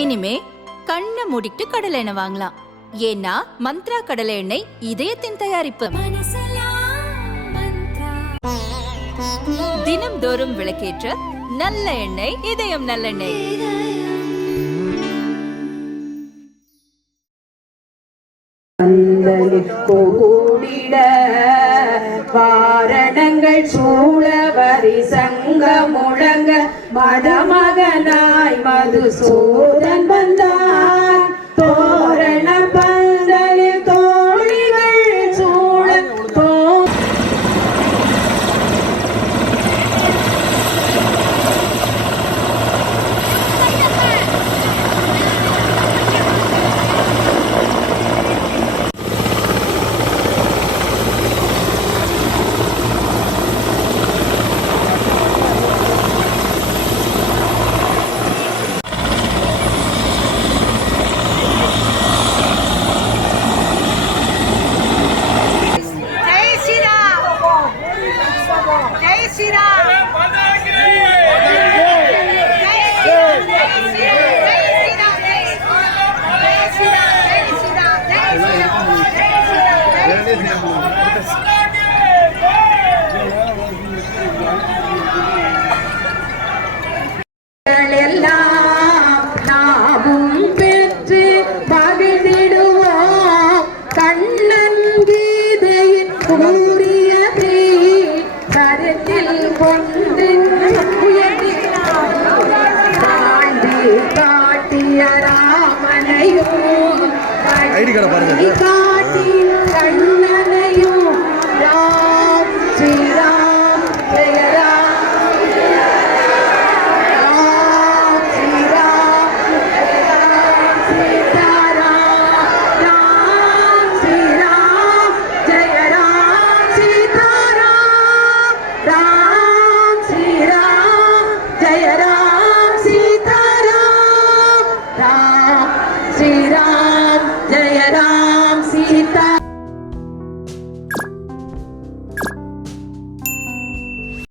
இனிமே கண்ணை மூடிட்டு கடலை எண்ணெய் வாங்கலாம். ஏன்னா மந்த்ரா கடலை எண்ணெய் இதயத்தின் தயாரிப்பு. தினம்தோறும் விளக்கேற்ற நல்ல எண்ணெய் இதயம் நல்லெண்ணெய். கூடிட வாரணங்கள் சூழவரி சங்க முழங்க மடமகனாய் மதுசூதன் வந்தான். தோரண பந்தலில் தோழிகள் சூழ ஐடி கார்டை பாருங்க. Jai Ram.